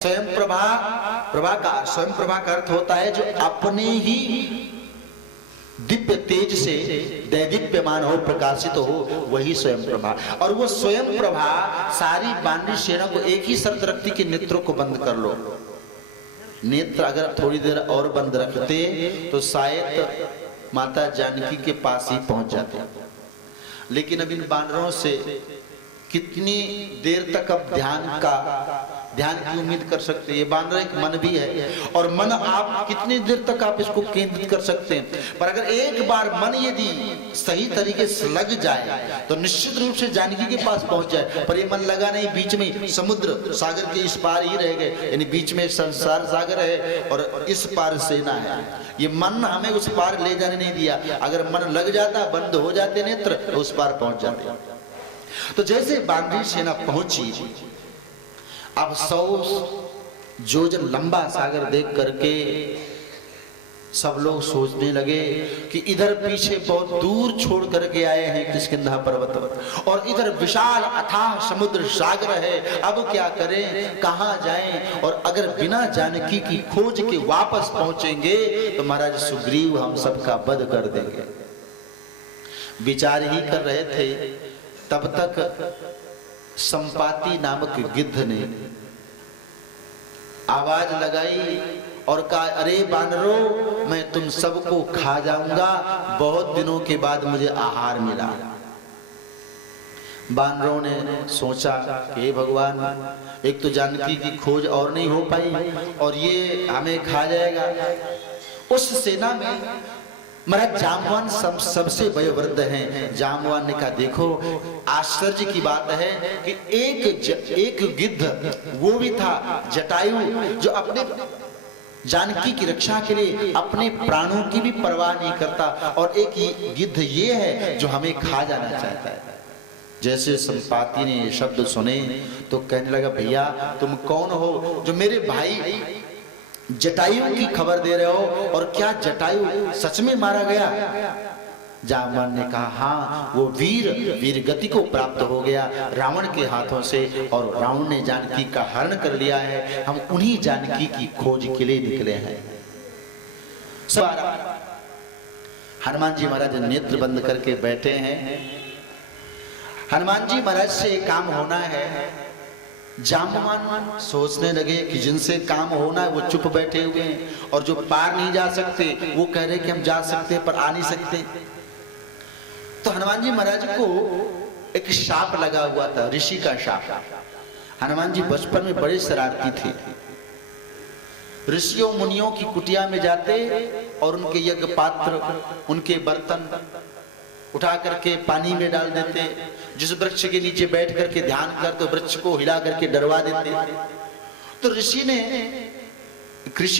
स्वयं प्रभा, स्वयं प्रभा का अर्थ होता है जो अपने ही दिव्य तेज से दैदीप्यमान हो, प्रकाशित हो, वही स्वयं प्रभा। और वो स्वयं प्रभा सारी बानरी सेना को एक ही शर्त रखती कि नेत्रों को बंद कर लो। नेत्र अगर थोड़ी देर और बंद रखते तो शायद माता जानकी के पास ही पहुंच जाते, लेकिन अब इन बानरों से कितनी देर तक अब ध्यान की उम्मीद कर सकते हैं। ये बानर एक मन भी है, और मन आप कितनी देर तक आप इसको केंद्रित कर सकते हैं। पर अगर एक बार मन यदि सही तरीके से लग जाए तो निश्चित रूप से जानकी के पास पहुंच जाए। पर ये मन लगा नहीं, बीच में समुद्र सागर के इस पार ही रह गए, यानी बीच में संसार सागर है और इस पार सेना है। ये मन हमें उस पार ले जाने नहीं दिया। अगर मन लग जाता, बंद हो जाते नेत्र, तो उस पार पहुंच जाते। तो जैसे बानरी सेना पहुंची, अब 100 योजन लंबा सागर देख करके सब लोग सोचने लगे कि इधर पीछे बहुत दूर छोड़ करके आए हैं किष्किंधा पर्वत, और इधर विशाल अथाह समुद्र सागर है। अब क्या करें, कहां जाएं? और अगर बिना जानकी की खोज के वापस पहुंचेंगे तो महाराज सुग्रीव हम सबका वध कर देंगे। विचार ही कर रहे थे, तब तक संपाति नामक गिद्ध ने आवाज लगाई और कहा, अरे बानरों, मैं तुम सबको खा जाऊंगा, बहुत दिनों के बाद मुझे आहार मिला। बानरों ने सोचा कि हे भगवान, एक तो जानकी की खोज और नहीं हो पाई और ये हमें खा जाएगा। उस सेना में महाराज जामवान सबसे वयोवृद्ध हैं। जामवान ने कहा, देखो आश्चर्य की बात है कि एक गिद्ध वो भी था जटायु, जो अपने जानकी की रक्षा के लिए अपने प्राणों की भी परवाह नहीं करता, और एक गिद्ध ये है जो हमें खा जाना चाहता है। जैसे संपाति ने ये शब्द सुने तो कहने लगा, भैया तुम कौन हो जो मेरे भाई जटायु की खबर दे रहे हो, और क्या जटायु सच में मारा गया? जामवान ने कहा, हाँ, वो वीर गति को प्राप्त हो गया रावण के हाथों से, और रावण ने जानकी का हरण कर लिया है। हम उन्हीं जानकी की खोज के लिए निकले हैं। हनुमान जी महाराज नेत्र बंद करके बैठे हैं। हनुमान जी महाराज से काम होना है। जामवान सोचने लगे कि जिनसे काम होना है वो चुप बैठे हुए हैं, और जो पार नहीं जा सकते वो कह रहे कि हम जा सकते हैं पर आ नहीं सकते। तो हनुमान जी महाराज को एक शाप लगा हुआ था, ऋषि का शाप। हनुमान जी बचपन में बड़े शरारती थे। ऋषियों मुनियों की कुटिया में जाते और उनके यज्ञ पात्र, उनके बर्तन उठा करके पानी में डाल देते। जिस वृक्ष के नीचे बैठ करके ध्यान करते वृक्ष को हिला करके डरवा देते। तो ऋषि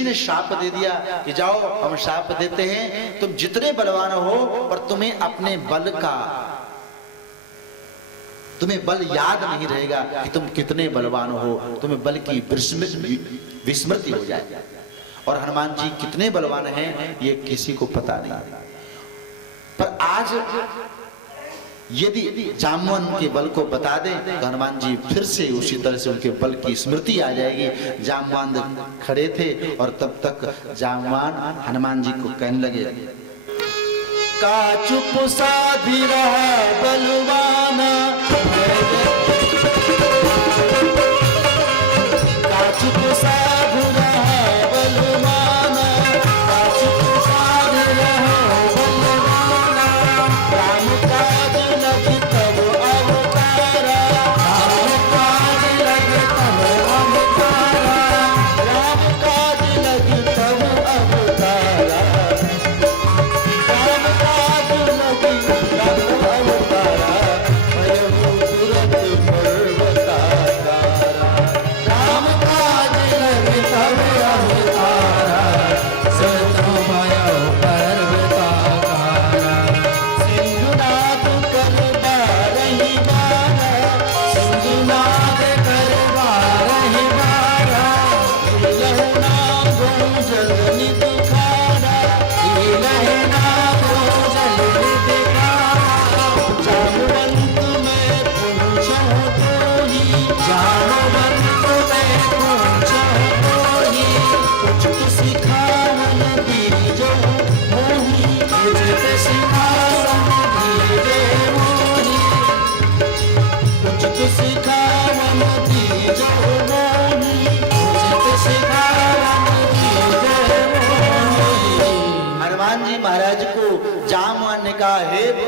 ने शाप दे दिया कि जाओ, हम शाप देते हैं, तुम जितने बलवान हो पर तुम्हें अपने तुम्हें बल याद नहीं रहेगा कि तुम कितने बलवान हो, तुम्हें बल की विस्मृति हो जाए। और हनुमान जी कितने बलवान हैं ये किसी को पता नहीं। पर आज यदि जामवान के बल को बता दें तो हनुमान जी फिर से उसी तरह से उनके बल की स्मृति आ जाएगी। जामवान खड़े थे और तब तक जामवान हनुमान जी को कहने लगे, का चुप साधी रहा बलवाना, का चुप साधु रहा बलवाना, का चुप साधु रहा बलवाना, राम काज लगी तब अवतारा, राम काज लगी तब अवतारा, राम काज लगी तब अवतारा, राम काज लगी तब अवतारा, भय तुरंत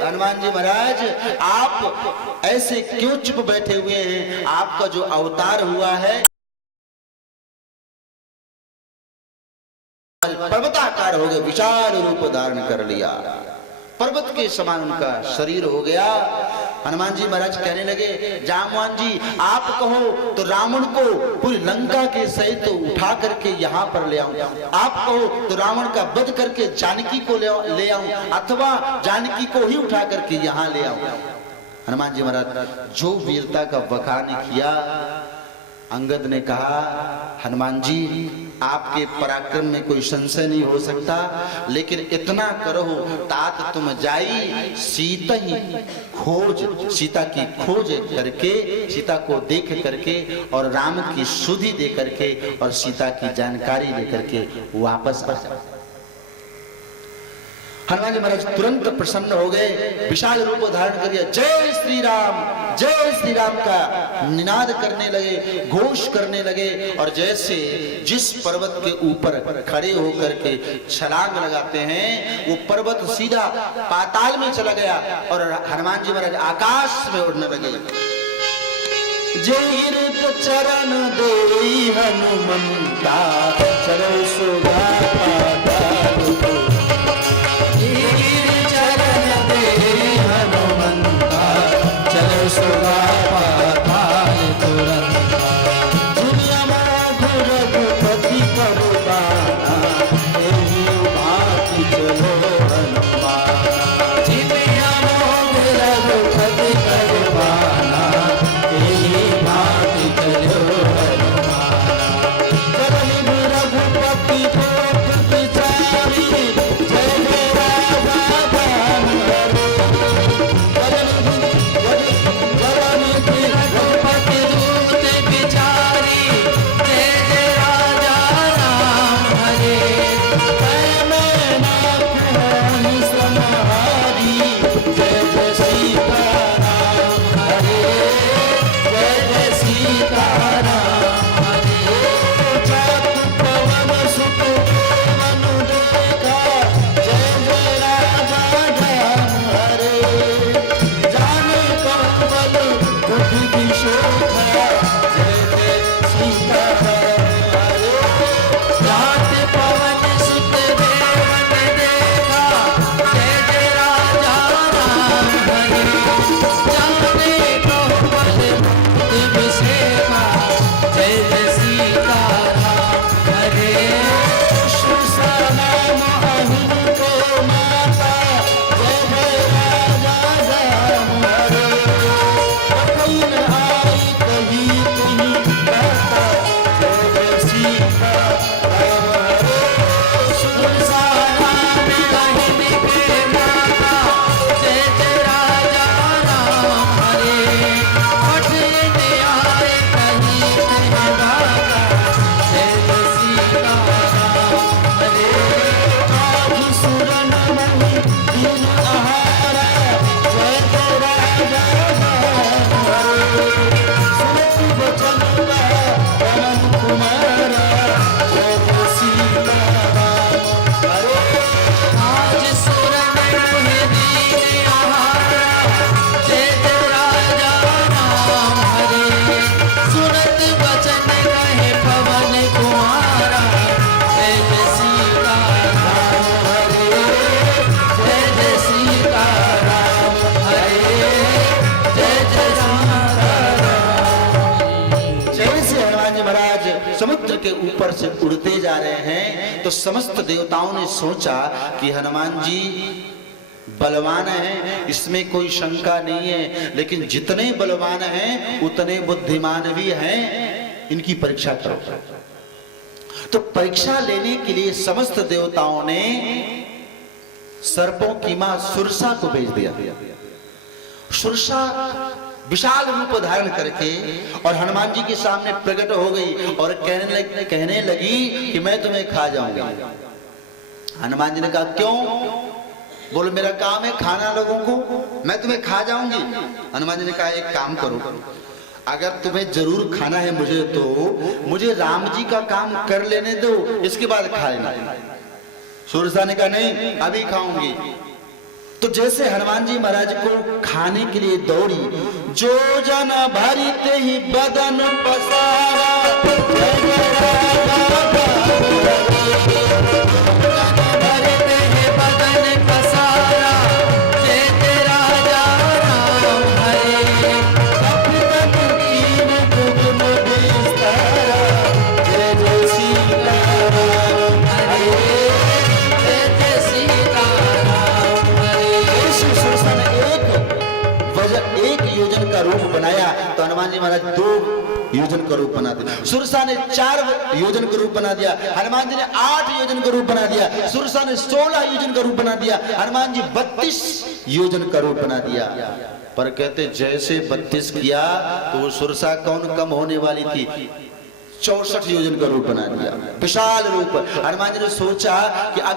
हनुमान जी महाराज आप ऐसे क्यों चुप बैठे हुए हैं? आपका जो अवतार हुआ है पर्वताकार हो गया, विशाल रूप धारण कर लिया, पर्वत के समान उनका शरीर हो गया। हनुमान जी महाराज कहने लगे, जामवान जी आप कहो तो रावण को पूरी लंका के सहित तो उठा करके यहाँ पर ले आऊं, आप कहो तो रावण का वध करके जानकी को ले आऊं, अथवा जानकी को ही उठा करके यहाँ ले आऊं। हनुमान जी महाराज जो वीरता का बखान किया, अंगद ने कहा, हनुमान जी आपके पराक्रम में कोई संशय नहीं हो सकता, लेकिन इतना करो तात तुम जाई सीता ही खोज, सीता की खोज करके, सीता को देख करके और राम की सुधि दे करके और सीता की जानकारी लेकर के वापस आ जाओ। हनुमान जी महाराज तुरंत प्रसन्न हो गए, विशाल रूप धारण कर लिया, जय श्री राम का निनाद करने लगे, घोष करने लगे। और जैसे जिस पर्वत के ऊपर खड़े होकर के छलांग लगाते हैं, वो पर्वत सीधा पाताल में चला गया और हनुमान जी महाराज आकाश में उड़ने लगे। जय चरण देई हनुमंता चलो सुधा समुद्र के ऊपर से उड़ते जा रहे हैं, तो समस्त देवताओं ने सोचा कि हनुमान जी बलवान हैं, इसमें कोई शंका नहीं है, लेकिन जितने बलवान हैं उतने बुद्धिमान भी हैं, इनकी परीक्षा करो। तो परीक्षा लेने के लिए समस्त देवताओं ने सर्पों की मां सुरसा को भेज दिया। सुरसा विशाल रूप धारण करके और हनुमान जी के सामने प्रकट हो गई और कहने लगी कि मैं तुम्हें खा जाऊंगी। हनुमान जी ने कहा क्यों? बोलो मेरा काम है खाना लोगों को, मैं तुम्हें खा जाऊंगी। हनुमान जी ने कहा एक काम करो, अगर तुम्हें जरूर खाना है मुझे, तो मुझे राम जी का काम कर लेने दो, इसके बाद खा लेना। सुरसा ने कहा नहीं, अभी खाऊंगी। तो जैसे हनुमान जी महाराज को खाने के लिए दौड़ी, जो जन भरते ही बदन पसारा, रूप बनाया तो हनुमान जी महाराज 2 योजन का रूप बना दिया। सुरसा ने 4 योजन का रूप बना दिया, हनुमान जी ने 8 योजन का रूप बना दिया। सुरसा ने 16 योजन का रूप बना दिया, हनुमान जी 32 योजन का रूप बना दिया। पर कहते जैसे 32 किया तो वो सुरसा कौन कम होने वाली थी, 64 योजन का रूप बना दिया, विशाल रूप। हनुमान जी ने सोचा कि अब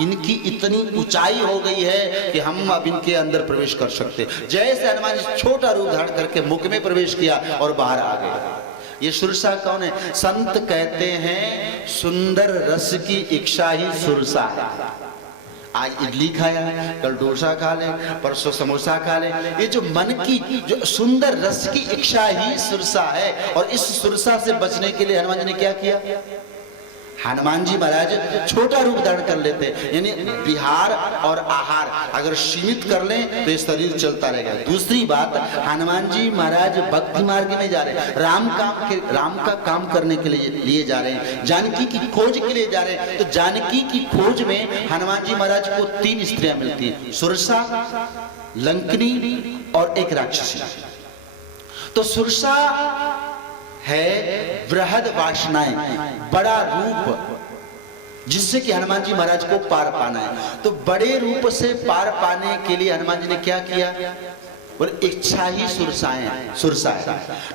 इनकी इतनी ऊंचाई हो गई है कि हम अब इनके अंदर प्रवेश कर सकते। जैसे हनुमान जी छोटा रूप धारण करके मुख में प्रवेश किया और बाहर आ गए। ये सुरसा कौन है? संत कहते हैं सुंदर रस की इच्छा ही सुरसा है। आज इडली खाया, कल डोसा खा ले, परसों समोसा खा ले। ये जो मन की जो सुंदर रस की इच्छा ही सुरसा है। और इस सुरसा से बचने के लिए हनुमान जी ने क्या किया? हनुमान जी महाराज छोटा रूप धारण कर लेते, यानी विहार और आहार अगर सीमित कर लें तो ये शरीर चलता रहेगा। दूसरी बात, हनुमान जी महाराज भक्ति मार्ग में जा रहे हैं, राम का काम करने के लिए जा रहे हैं, जानकी की खोज के लिए जा रहे हैं। तो जानकी की खोज में हनुमान जी महाराज को 3 स्त्रियां मिलती हैं, सुरसा, लंकनी और एक राक्षसी। तो सुरसा है बृहद वासनाएं, बड़ा रूप, जिससे कि हनुमान जी महाराज को पार पाना है। तो बड़े रूप से पार पाने के लिए हनुमान जी ने क्या किया? और इच्छा ही सुरसा है।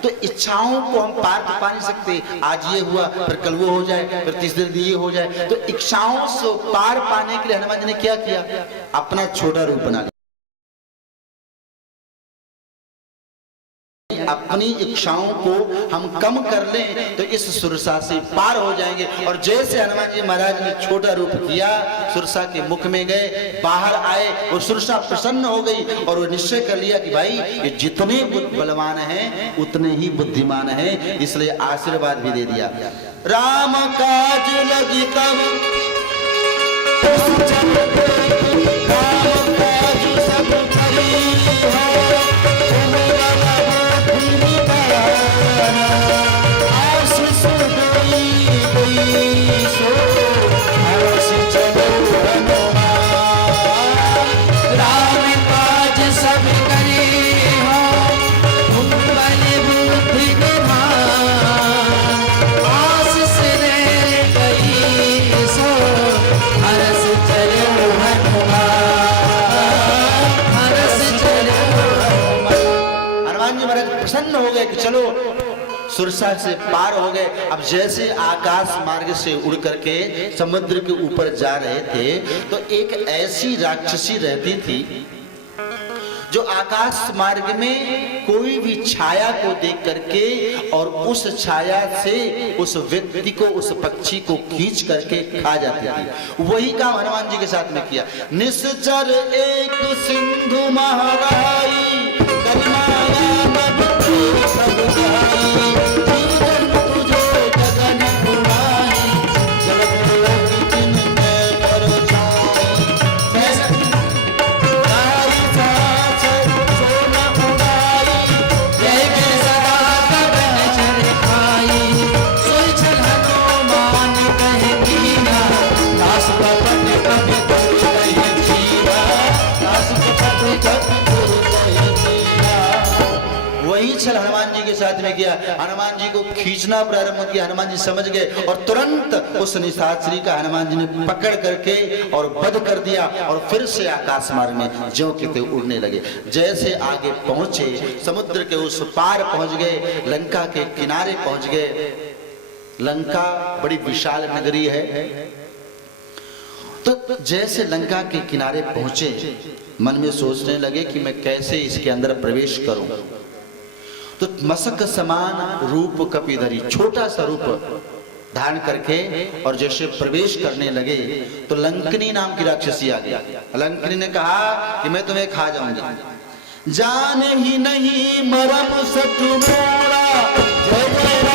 तो इच्छाओं को हम पार तो पा नहीं सकते, आज ये हुआ फिर कल वो हो जाए, फिर तीसरे दिन ये हो जाए। तो इच्छाओं से पार पाने के लिए हनुमान जी ने क्या किया? अपना छोटा रूप बना लिया। अपनी इच्छाओं को हम कम कर लें तो इस सुरसा से पार हो जाएंगे। और जैसे हनुमान जी महाराज ने छोटा रूप किया, सुरसा के मुख में गए, बाहर आए, वो सुरसा प्रसन्न हो गई और वो निश्चय कर लिया कि भाई ये जितने बलवान हैं उतने ही बुद्धिमान हैं, इसलिए आशीर्वाद भी दे दिया। राम काज लगी तब हो गए कि चलो सुरसा से पार हो गए। अब जैसे आकाश मार्ग से उड़ करके समुद्र के ऊपर जा रहे थे तो एक ऐसी राक्षसी रहती थी जो आकाश मार्ग में कोई भी छाया को देख करके और उस छाया से उस व्यक्ति को, उस पक्षी को खींच करके खा जाती थी। वही काम हनुमान जी के साथ में किया। निश्चर एक सिंधु महाराई हनुमान जी के साथ में किया। हनुमान जी को खींचना प्रारंभ किया, हनुमान जी समझ गए और तुरंत उस निशाचरी का हनुमान जी ने पकड़ करके और वध कर दिया और फिर से आकाश मार्ग में ज्यों के त्यों उड़ने लगे। जैसे आगे पहुंचे, समुद्र के उस पार पहुंच गए, लंका के किनारे पहुंच गए। लंका बड़ी विशाल नगरी है। तो जैसे लंका के किनारे पहुंचे, मन में सोचने लगे कि मैं कैसे इसके अंदर प्रवेश करूं। तो मसक समान रूप कपिधरी, छोटा सा रूप धारण करके और जैसे प्रवेश करने लगे तो लंकनी नाम की राक्षसी आ गई। लंकनी ने कहा कि मैं तुम्हें खा जाऊंगी। जान ही नहीं मरम सठ मोरा, जय जय